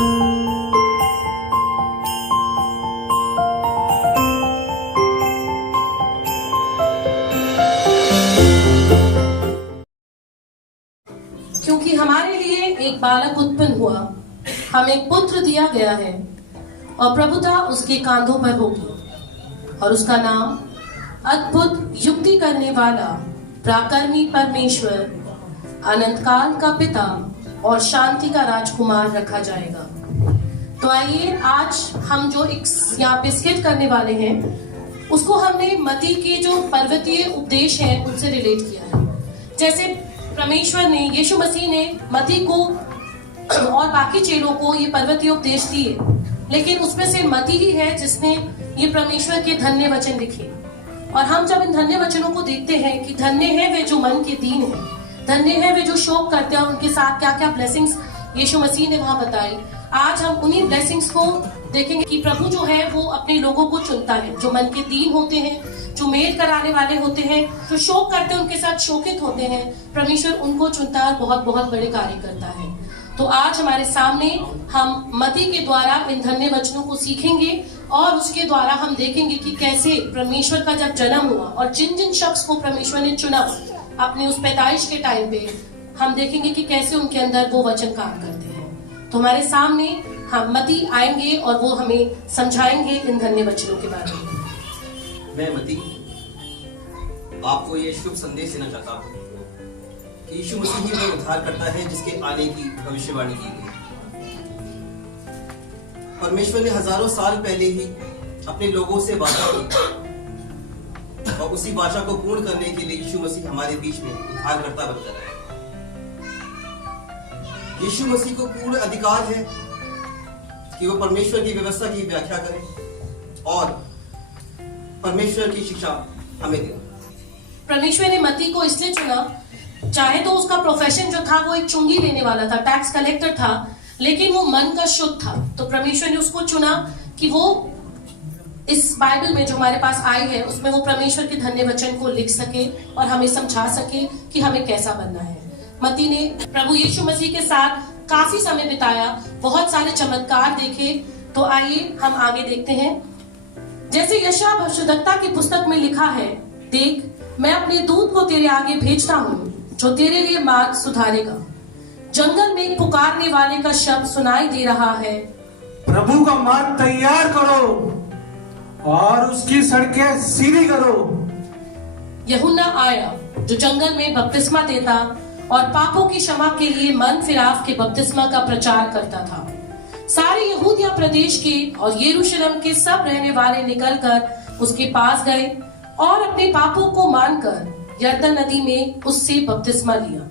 क्योंकि हमारे लिए एक बालक उत्पन्न हुआ, हमें एक पुत्र दिया गया है और प्रभुता उसके कांधों पर होगी और उसका नाम अद्भुत युक्ति करने वाला, पराक्रमी परमेश्वर, अनंत काल का पिता और शांति का राजकुमार रखा जाएगा। तो आइए आज हम जो एक यहाँ पे स्किट करने वाले हैं उसको हमने मती के जो पर्वतीय उपदेश हैं उनसे रिलेट किया है। जैसे परमेश्वर ने, यीशु मसीह ने मती को और बाकी चेलों को ये पर्वतीय उपदेश दिए, लेकिन उसमें से मती ही है जिसने ये परमेश्वर के धन्य वचन लिखे। और हम जब इन धन्य वचनों को देखते हैं कि धन्य है वे जो मन के दीन है, धन्य है वे जो शोक करते हैं, उनके साथ क्या क्या ब्लेसिंग्स यीशु मसीह ने वहां बताई। आज हम उन्हीं ब्लेसिंग्स को देखेंगे कि प्रभु जो है वो अपने लोगों को चुनता है, जो मन के दीन होते हैं, जो मेल कराने वाले होते हैं, जो शोक करते हैं, उनके साथ शोकित होते हैं। परमेश्वर उनको चुनता है, बहुत बहुत बड़े कार्य करता है। तो आज हमारे सामने हम मती के द्वारा इन धन्य वचनों को सीखेंगे और उसके द्वारा हम देखेंगे कि कैसे परमेश्वर का जब जन्म हुआ और जिन जिन शख्स को परमेश्वर ने चुना अपने उस पैदाइश के टाइम पे, हम देखेंगे कि कैसे उनके अंदर वो वचन काम करते हैं। तो हमारे सामने हम मती आएंगे और वो हमें समझाएंगे इन धन्य वचनों के बारे में। मैं मती आपको ये शुभ संदेश देना चाहता हूँ कि यीशु मसीह ही वो उद्धार करता है जिसके आने की भविष्यवाणी की गई। परमेश्वर ने हजारों साल पहले ही अपने लोगों से वाचा की और उसी वाचा को पूर्ण करने के लिए यीशु मसीह हमारे बीच में उद्धारकर्ता बनकर आए। यीशु मसीह को पूर्ण अधिकार है कि वो परमेश्वर की व्यवस्था की व्याख्या करें और परमेश्वर की शिक्षा हमें दे। परमेश्वर ने मती को इसलिए चुना, चाहे तो उसका प्रोफेशन जो था वो एक चुंगी लेने वाला था, टैक्स कलेक्टर था, लेकिन वो मन का शुद्ध था। तो परमेश्वर ने उसको चुना कि वो इस बाइबल में जो हमारे पास आई है उसमें वो परमेश्वर के धन्य वचन को लिख सके और हमें समझा सके कि हमें कैसा बनना है। मती ने प्रभु यीशु मसीह के साथ काफी समय बिताया, बहुत सारे चमत्कार देखे। तो आइए हम आगे देखते हैं। जैसे यशायाह भविष्यद्वक्ता की पुस्तक में लिखा है, देख मैं अपने दूत को तेरे आगे भेजता हूँ जो तेरे लिए मार्ग सुधारेगा। जंगल में पुकारने वाले का शब्द सुनाई दे रहा है, प्रभु का मार्ग तैयार करो और उसकी सड़कें सीधी करो। यूहन्ना आया जो जंगल में बपतिस्मा देता और पापों की क्षमा के लिए मन फिराव के बपतिस्मा का प्रचार करता था। सारे यहूदिया प्रदेश के और यरूशलेम के सब रहने वाले निकलकर उसके पास गए और अपने पापों को मानकर यरदन नदी में उससे बपतिस्मा लिया।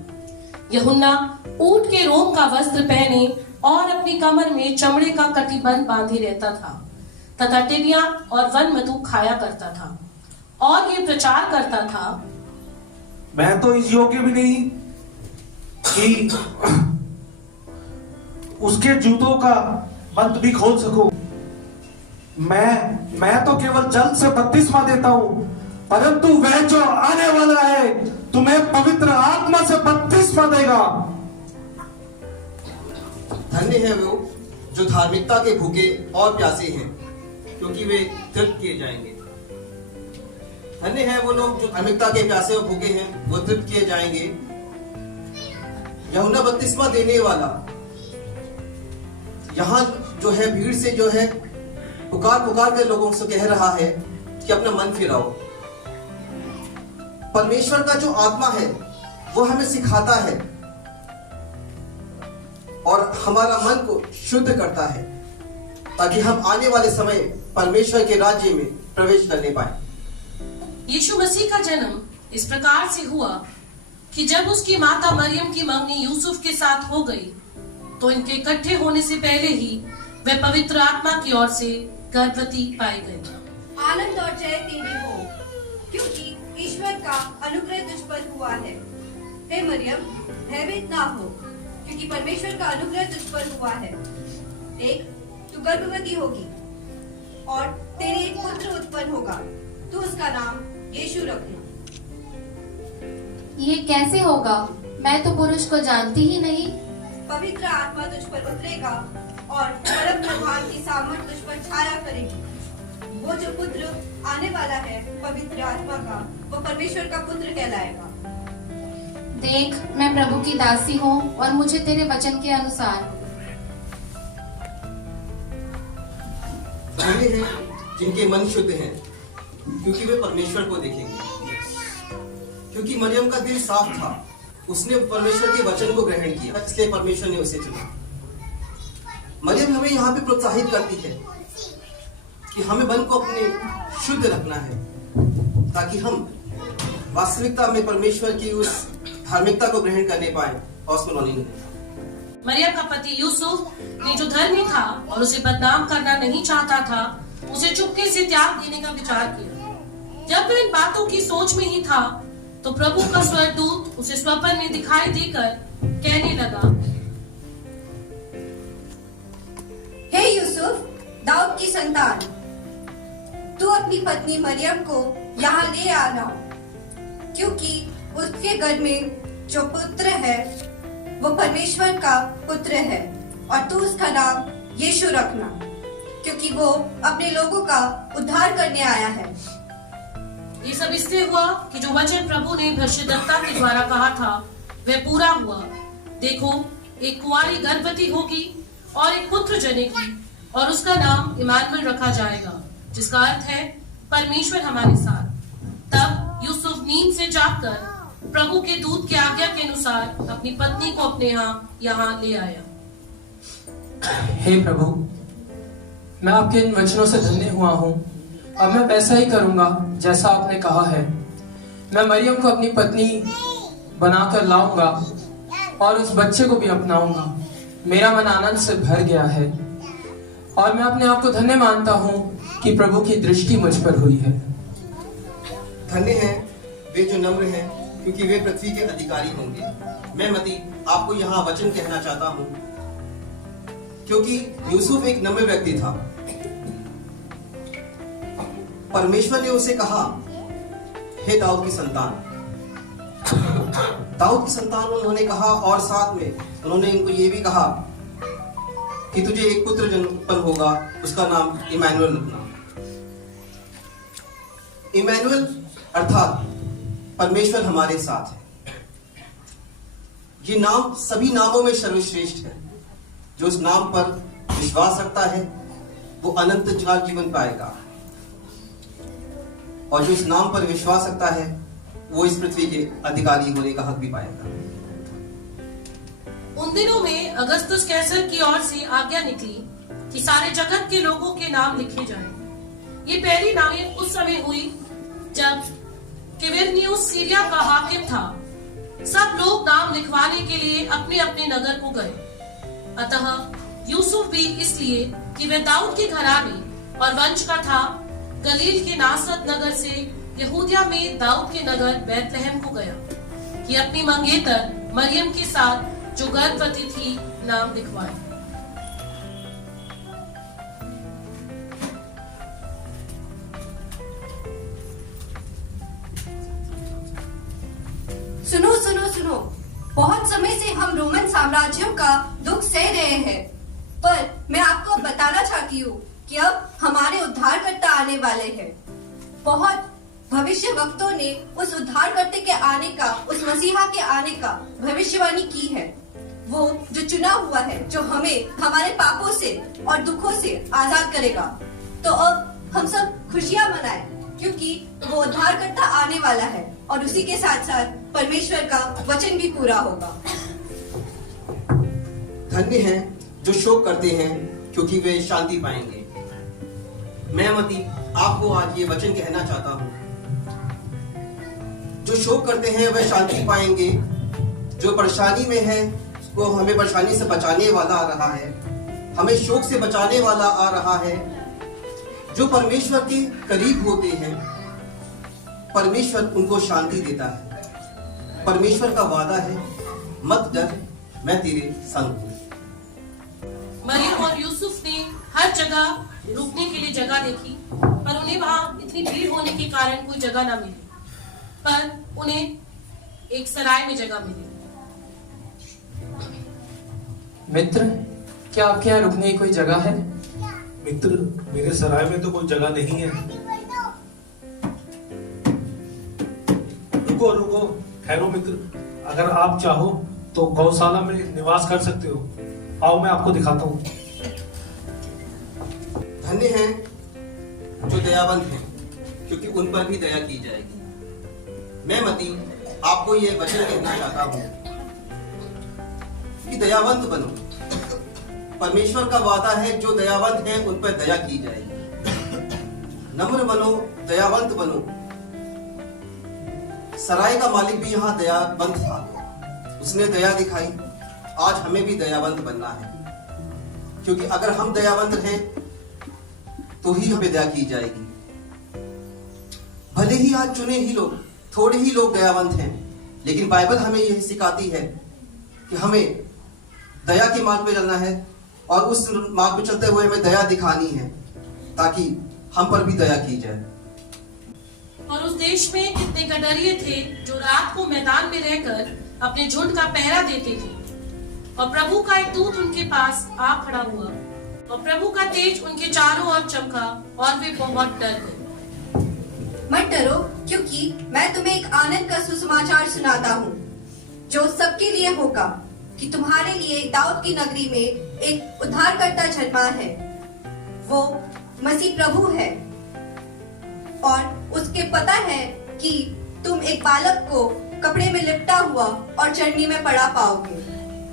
यूहन्ना ऊंट के रोम का वस्त्र पहने और अपनी कमर में चमड़े का कटिबंध बांधे रहता था तथा टिड्डियां और वन मधु खाया करता था और ये प्रचार करता था, मैं तो इस योग्य भी नहीं कि उसके जूतों का बंद भी खोल सकूं। मैं तो केवल जल से बपतिस्मा देता हूं, परंतु वह जो आने वाला है तुम्हें पवित्र आत्मा से बपतिस्मा देगा। धन्य है वो जो धार्मिकता के भूखे और प्यासे हैं, क्योंकि वे तृप्त किए जाएंगे। धन्य है वो लोग जो धार्मिकता के प्यासे और भूखे हैं, वो तृप्त किए जाएंगे। यूहन्ना बपतिस्मा देने वाला यहाँ जो है भीड़ से जो है पुकार कर लोगों से कह रहा है कि अपना मन फिराओ। परमेश्वर का जो आत्मा है वो हमें सिखाता है और हमारा मन को शुद्ध करता है ताकि हम आने वाले समय परमेश्वर के राज्य में प्रवेश करने पाए। यीशु मसीह का जन्म इस प्रकार से हुआ कि जब उसकी माता मरियम की मंगनी यूसुफ के साथ हो गई तो इनके इकट्ठे होने से पहले ही वे पवित्र आत्मा की ओर से गर्भवती पाई गई। आनंद और जय तेरी हो, क्योंकि ईश्वर का अनुग्रह तुझ पर हुआ है। हे मरियम, भयभीत ना हो, क्योंकि परमेश्वर का अनुग्रह तुझ पर हुआ है। देख, तू गर्भवती होगी और तेरे एक पुत्र उत्पन्न होगा, तू उसका नाम यीशु रखना। ये कैसे होगा? मैं तो पुरुष को जानती ही नहीं। पवित्र आत्मा तुझ पर उतरेगा और परम प्रधान की सामर्थ तुझ पर छाया करेगी। वो जो पुत्र आने वाला है पवित्र आत्मा का, वो परमेश्वर का पुत्र कहलाएगा। देख, मैं प्रभु की दासी हूँ और मुझे तेरे वचन के अनुसार। धन्य हैं जिनके मन शुद्ध हैं, क्योंकि वे परमेश्वर को देखेंगे। क्योंकि मरियम का दिल साफ था, उसने परमेश्वर के वचन को ग्रहण किया, इसलिए परमेश्वर ने उसे चुना। मरियम हमें यहाँ पे प्रोत्साहित करती है कि हमें मन को अपने शुद्ध रखना है, ताकि हम वास्तविकता में परमेश्वर की उस धार्मिकता को ग्रहण करने पाए और उसमें लौनी नहीं। मरियम का पति यूसुफ ने जो धर्मी था और उसे बदनाम करना नहीं चाहता था, उसे चुपके से त्याग देने का विचार किया। जब वह इन बातों की सोच में ही था, तो प्रभु का स्वर्गदूत उसे स्वप्न में दिखाई देकर कहने लगा, हे यूसुफ, दाऊद की संतान, तू अपनी पत्नी मरियम को यहाँ ले आना, क्योंकि उसके गर्भ में जो पुत्र है वो परमेश्वर का पुत्र है, और तू उसका नाम यीशु रखना, क्योंकि वो अपने लोगों का उद्धार करने आया है। ये सब इससे हुआ कि जो वचन प्रभु ने भविष्यद्वक्ता के द्वारा कहा था वह पूरा हुआ। देखो, एक कुंवारी गर्भवती होगी और एक पुत्र जनेगी, और उसका नाम इमानुएल रखा जाएगा, जिसका अर्थ है परमेश्वर हमारे साथ। तब यूसुफ नींद से जागकर प्रभु के दूत की आज्ञा के अनुसार अपनी पत्नी को अपने यहाँ ले आया। हे प्रभु, मैं आपके इन वचनों से धन्य हुआ हूँ। अब मैं वैसा ही करूंगा जैसा आपने कहा है। मैं मरियम को अपनी पत्नी बनाकर लाऊंगा और उस बच्चे को भी अपनाऊंगा। मेरा मन आनंद से भर गया है और मैं अपने आप को धन्य मानता हूँ कि प्रभु की दृष्टि मुझ पर हुई है। धन्य हैं वे जो नम्र हैं, क्योंकि वे पृथ्वी के अधिकारी होंगे। मैं मती आपको यहाँ वचन कहना चाहता हूँ, क्योंकि यूसुफ एक नम्र व्यक्ति था। परमेश्वर ने उसे कहा, हे दाऊद की संतान। दाऊद की संतान उन्होंने कहा, और साथ में उन्होंने इनको ये भी कहा कि तुझे एक पुत्र जन्म होगा, उसका नाम इमानुएल रखना। इमानुएल अर्थात परमेश्वर हमारे साथ है। ये नाम सभी नामों में सर्वश्रेष्ठ है। जो उस नाम पर विश्वास रखता है वो अनंत जीवन पाएगा, और जो इस नाम पर विश्वास रखता है वो इस पृथ्वी के अधिकारी होने का हक भी पाएगा। उन दिनों में अगस्तुस कैसर की ओर से आज्ञा निकली कि सारे जगत के लोगों के नाम लिखे जाएं। ये पहली नामें उस समय हुई जब क्विरिनियुस सीरिया का हाकिम था। सब लोग नाम लिखवाने के लिए अपने अपने नगर को गए। अतः यूसुफ भी इसलिए कि वह दाऊद के घराने और वंश का था, गलील के नासरत नगर से यहूदिया में दाऊद के नगर बैतलहम को गया कि अपनी मंगेतर मरियम के साथ जो गर्भवती थी नाम लिखवाए। सुनो सुनो सुनो, बहुत समय से हम रोमन साम्राज्यों का दुख सह रहे हैं, पर मैं आपको बताना चाहती हूँ कि अब हमारे उद्धारकर्ता आने वाले हैं। बहुत भविष्य वक्तों ने उस उद्धारकर्ता के आने का, उस मसीहा के आने का भविष्यवाणी की है। वो जो चुना हुआ है, जो हमें हमारे पापों से और दुखों से आजाद करेगा। तो अब हम सब खुशियां मनाएं, क्योंकि वो उद्धारकर्ता आने वाला है, और उसी के साथ साथ परमेश्वर का वचन भी पूरा होगा। धन्य हैं जो शोक करते हैं, क्योंकि वे शांति पाएंगे। मैं मती आपको आज ये वचन कहना चाहता हूँ, जो शोक करते हैं वह शांति पाएंगे। जो परेशानी में है वो हमें परेशानी से बचाने वाला आ रहा है, हमें शोक से बचाने वाला आ रहा है। जो परमेश्वर के करीब होते हैं, परमेश्वर उनको शांति देता है। परमेश्वर का वादा है, मत डर, मैं तेरे संग हूँ। मरियम और यूसुफ ने हर जगह रुकने के लिए जगह देखी, पर उन्हें वहां इतनी भीड़ होने के कारण कोई जगह न मिली, पर उन्हें एक सराय में जगह मिली। मित्र, क्या आपके यहाँ रुकने की कोई जगह है? मित्र, मेरे सराय में तो कोई जगह नहीं है। रुको रुको, ठहरो मित्र, अगर आप चाहो तो गौशाला में निवास कर सकते हो। आओ मैं आपको दिखाता हूँ। धन्य हैं जो दयावंत हैं, क्योंकि उन पर भी दया की जाएगी। मैं मती आपको ये वचन कहना चाहता हूँ कि दयावंत बनो। परमेश्वर का वादा है जो दयावंत हैं उन पर दया की जाएगी। नम्र बनो, दयावंत बनो। सराय का मालिक भी यहाँ दयावंत था, उसने दया दिखाई। आज हमें भी दयावंत बनना है, क्योंकि अगर हम दयावंत हैं तो ही हमें दया की जाएगी। भले ही आज चुने ही लोग, थोड़े ही लोग दयावंत हैं, लेकिन बाइबल हमें यह सिखाती है कि हमें दया के मार्ग पे चलना है और उस मार्ग पे चलते हुए हमें दया दिखानी है, ताकि हम पर भी दया की जाए। और उस देश में इतने गडरिये थे जो रात को मैदान में रहकर अपने झुंड का पहरा देते थे। और प्रभु का एक दूत उनके पास आ खड़ा हुआ और प्रभु का तेज उनके चारों ओर चमका और वे बहुत डर गए। मत डरो, क्योंकि मैं तुम्हें एक आनंद का सुसमाचार सुनाता हूँ, जो सबके लिए होगा, कि तुम्हारे लिए दाऊद की नगरी में एक उद्धारकर्ता जन्मा है। वो मसीह प्रभु है, और उसके पता है कि तुम एक बालक को कपड़े में लिपटा हुआ और चरनी में पड़ा पाओगे।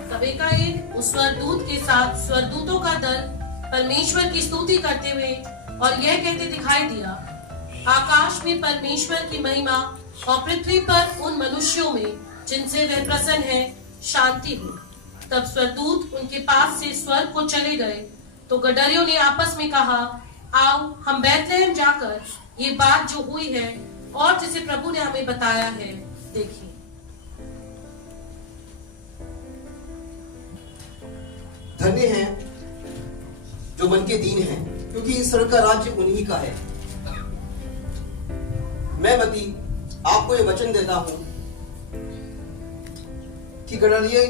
तब एकाएक उस स्वर्गदूत के साथ स्वर्गदूतों का दल परमेश्वर की स्तुति करते हुए और यह कहते दिखाई दिया, आकाश में परमेश्वर की महिमा और पृथ्वी पर उन मनुष्यों में जिनसे वह प्रसन्न है शांति हो। तब स्वर्गदूत उनके पास से स्वर्ग को चले गए तो गडरियों ने आपस में कहा, आओ हम बैतलहम जाकर ये बात जो हुई है और जिसे प्रभु ने हमें बताया है देखिए। धन्य हैं जो मन के दीन हैं, क्योंकि इस स्वर्ग का राज्य उन्हीं का है। मैं मती आपको ये वचन देता हूं कि गडरिये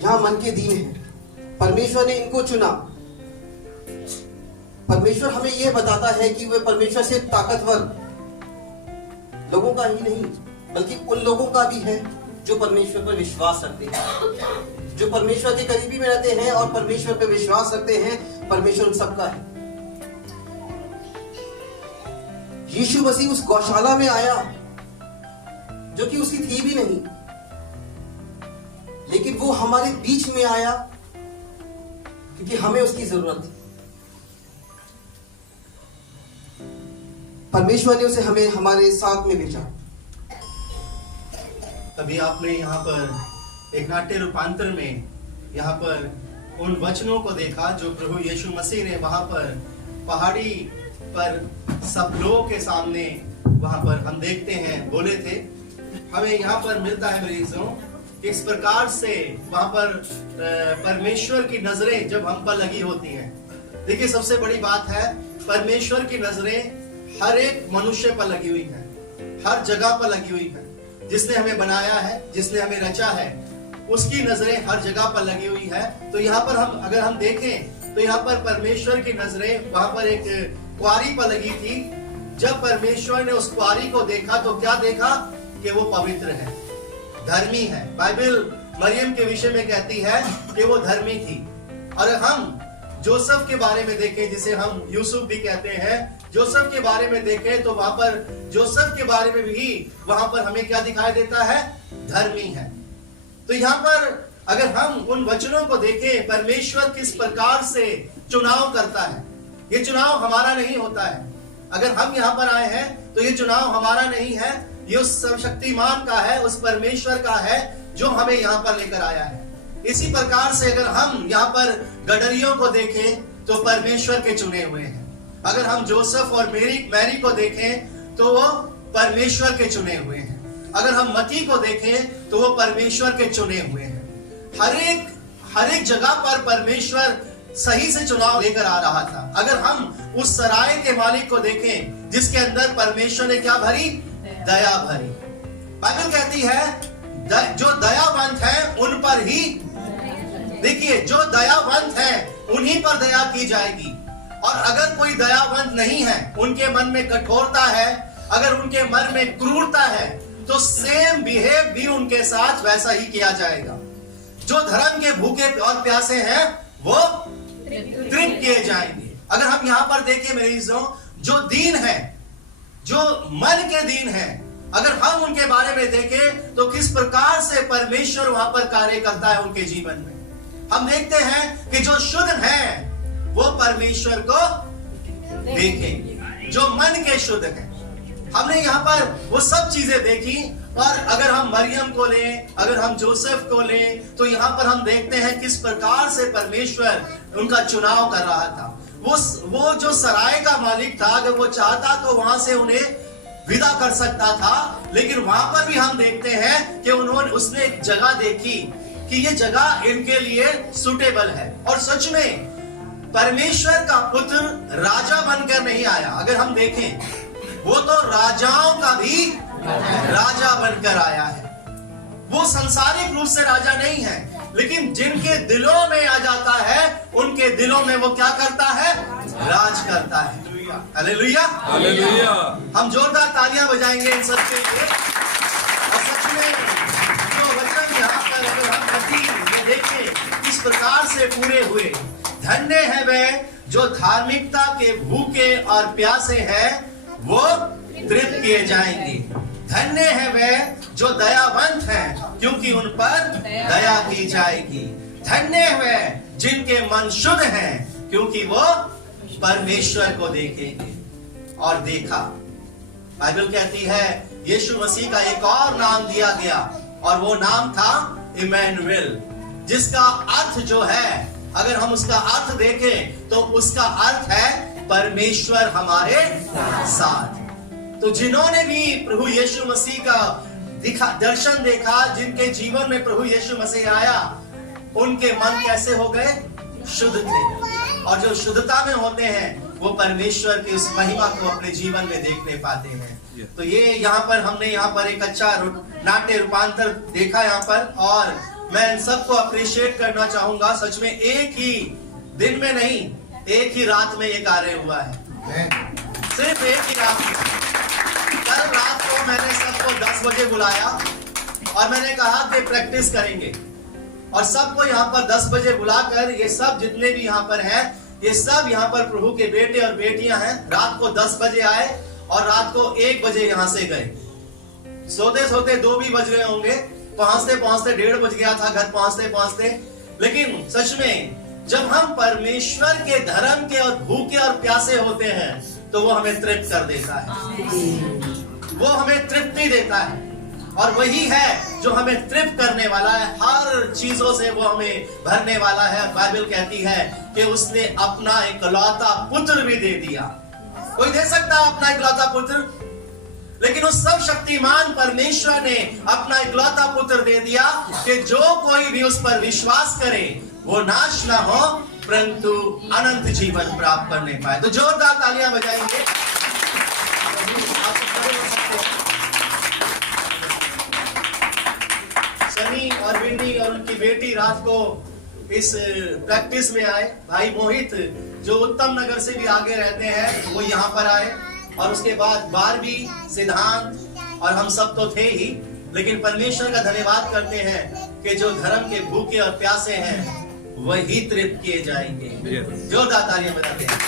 जहां मन के दीन हैं, परमेश्वर ने इनको चुना। परमेश्वर हमें यह बताता है कि वे परमेश्वर से ताकतवर लोगों का ही नहीं, बल्कि उन लोगों का भी है जो परमेश्वर पर विश्वास रखते हैं, जो परमेश्वर के करीबी में रहते हैं और परमेश्वर पर विश्वास रखते हैं। परमेश्वर उन सबका है। यीशु मसीह उस गौशाला में आया जो कि उसकी थी भी नहीं, लेकिन वो हमारे बीच में आया क्योंकि हमें उसकी जरूरत थी। परमेश्वर ने उसे हमें हमारे साथ में भेजा। तभी आपने यहाँ पर एक नाट्य रूपांतर में यहाँ पर उन वचनों को देखा जो प्रभु यीशु मसीह ने वहां पर पहाड़ी पर सब लोगों के सामने वहां पर हम देखते हैं बोले थे। हमें यहाँ पर मिलता है मरीजों, इस प्रकार से वहां पर परमेश्वर की नजरें जब हम पर लगी होती हैं। देखिए सबसे बड़ी बात है, परमेश्वर की नजरें हर एक मनुष्य पर लगी हुई है, हर जगह पर लगी हुई है। जिसने हमें बनाया है, जिसने हमें रचा है, उसकी नजरें हर जगह पर लगी हुई है। तो यहाँ पर हम अगर हम देखें तो यहाँ पर परमेश्वर की नजरें वहां पर एक कुआरी पर लगी थी। जब परमेश्वर ने उस कुआरी को देखा तो क्या देखा कि वो पवित्र है, धर्मी है। बाइबल मरियम के विषय में कहती है कि वो धर्मी थी। और हम जोसेफ के बारे में देखें, जिसे हम यूसुफ भी कहते हैं, जोसेफ के बारे में देखें तो वहां पर जोसेफ के बारे में भी वहां पर हमें क्या दिखाई देता है, धर्मी है। तो यहाँ पर अगर हम उन वचनों को देखें, परमेश्वर किस प्रकार से चुनाव करता है। ये चुनाव हमारा नहीं होता है। अगर हम यहाँ पर आए हैं तो ये चुनाव हमारा नहीं है, ये उस सर्वशक्तिमान का है, उस परमेश्वर का है जो हमें यहाँ पर लेकर आया है। इसी प्रकार से अगर हम यहाँ पर गडरियों को देखें तो परमेश्वर के चुने हुए हैं। अगर हम जोसेफ और मैरी को देखें तो वो परमेश्वर के चुने हुए हैं। अगर हम मती को देखें तो वो परमेश्वर के चुने हुए हैं। हर एक जगह पर परमेश्वर सही से चुनाव लेकर आ रहा था। अगर हम उस सराय के मालिक को देखें जिसके अंदर परमेश्वर ने क्या भरी, दया भरी। बाइबल कहती है जो दयावंत है उन पर ही देखिए, जो दयावंत है उन्हीं पर दया की जाएगी। और अगर कोई दयावंत नहीं है, उनके मन में कठोरता है, अगर उनके मन में क्रूरता है, तो सेम बिहेव भी उनके साथ वैसा ही किया जाएगा। जो धर्म के भूखे और प्यासे हैं वो तृप्त किए जाएंगे। अगर हम यहाँ पर देखें मेरे इज़्ज़ों, जो दीन है, जो मन के दीन है, अगर हम उनके बारे में देखें तो किस प्रकार से परमेश्वर वहां पर कार्य करता है उनके जीवन में। हम देखते हैं कि जो शुद्ध हैं वो परमेश्वर को देखेंगे, जो मन के शुद्ध हैं। हमने यहाँ पर वो सब चीजें देखी। और अगर हम मरियम को लें, अगर हम जोसेफ को लें, तो यहाँ पर हम देखते हैं किस प्रकार से परमेश्वर उनका चुनाव कर रहा था। वो जो सराय का मालिक था, अगर वो चाहता तो वहां से उन्हें विदा कर सकता था, लेकिन वहां पर भी हम देखते हैं कि उसने एक जगह देखी कि ये जगह इनके लिए सुटेबल है। और सच में परमेश्वर का पुत्र राजा बनकर नहीं आया। अगर हम देखें, वो तो राजाओं का भी राजा बनकर आया है। वो संसारिक रूप से राजा नहीं है, लेकिन जिनके दिलों में आ जाता है, उनके दिलों में वो क्या करता है? राज करता है। Hallelujah, hallelujah. हम जोरदार तालियां बजाएंगे इन सब के लिए। और सच में जो वचन यहाँ पर अगर हम मत्ती देखें किस प्रकार से पूरे हुए, धन्य है वे जो धार्मिकता के भूखे और प्यासे हैं, वो तृप्त किए जाएंगे। धन्य है वे जो दयावंत हैं, क्योंकि उन पर दया की जाएगी। धन्य है वे जिनके मन शुद्ध हैं, क्योंकि वो परमेश्वर को देखेंगे। और देखा, बाइबल कहती है यीशु मसीह का एक और नाम दिया गया, और वो नाम था इमैनुएल, जिसका अर्थ जो है, अगर हम उसका अर्थ देखें तो उसका अर्थ है परमेश्वर हमारे साथ। तो जिन्होंने भी प्रभु यीशु मसीह का दर्शन देखा, जिनके जीवन में प्रभु यीशु मसीह आया, उनके मन कैसे हो गए? शुद्ध थे। और जो शुद्धता में होते हैं वो परमेश्वर की उस महिमा को अपने जीवन में देखने पाते हैं। तो ये यहाँ पर हमने यहाँ पर एक अच्छा नाट्य रूपांतर देखा यहाँ पर। और मैं इन सबको अप्रिशिएट करना चाहूंगा। सच में एक ही दिन में नहीं, एक ही रात में ये कार्य हुआ है। सिर्फ एक ही रात में। कल रात को मैंने सबको 10 बजे बुलाया और मैंने कहा कि प्रैक्टिस करेंगे, और सबको यहाँ पर 10 बजे बुलाकर, ये सब जितने भी यहाँ पर हैं, ये सब यहाँ पर प्रभु के बेटे और बेटियां हैं। रात को 10 बजे आए और रात को 1 बजे यहाँ से गए। सोते सोते 2 भी बज गए होंगे, पहुंचते पहुंचते 1:30 बज गया था घर पहुंचते पहुंचते। लेकिन सच में जब हम परमेश्वर के धर्म के और भूखे और प्यासे होते हैं तो वो हमें तृप्त कर देता है, वो हमें तृप्ति देता है। और वही है जो हमें तृप्त करने वाला है, हर चीजों से वो हमें भरने वाला है। बाइबल कहती है कि उसने अपना इकलौता पुत्र भी दे दिया। कोई दे सकता है अपना इकलौता पुत्र, लेकिन उस सब शक्तिमान परमेश्वर ने अपना इकलौता पुत्र दे दिया कि जो कोई भी उस पर विश्वास करे वो नाश ना हो, परंतु अनंत जीवन प्राप्त करने पाए। तो जोरदार तालियां बजाएंगे। सनी और विंडी और उनकी बेटी रात को इस प्रैक्टिस में आए। भाई मोहित जो उत्तम नगर से भी आगे रहते हैं, वो यहाँ पर आए। और उसके बाद बारबी, सिद्धांत और हम सब तो थे ही, लेकिन परमेश्वर का धन्यवाद करते हैं कि जो धर्म के भूखे और प्यासे हैं वही तृप्त किए जाएंगे। जोरदार तालियां बजाते हैं।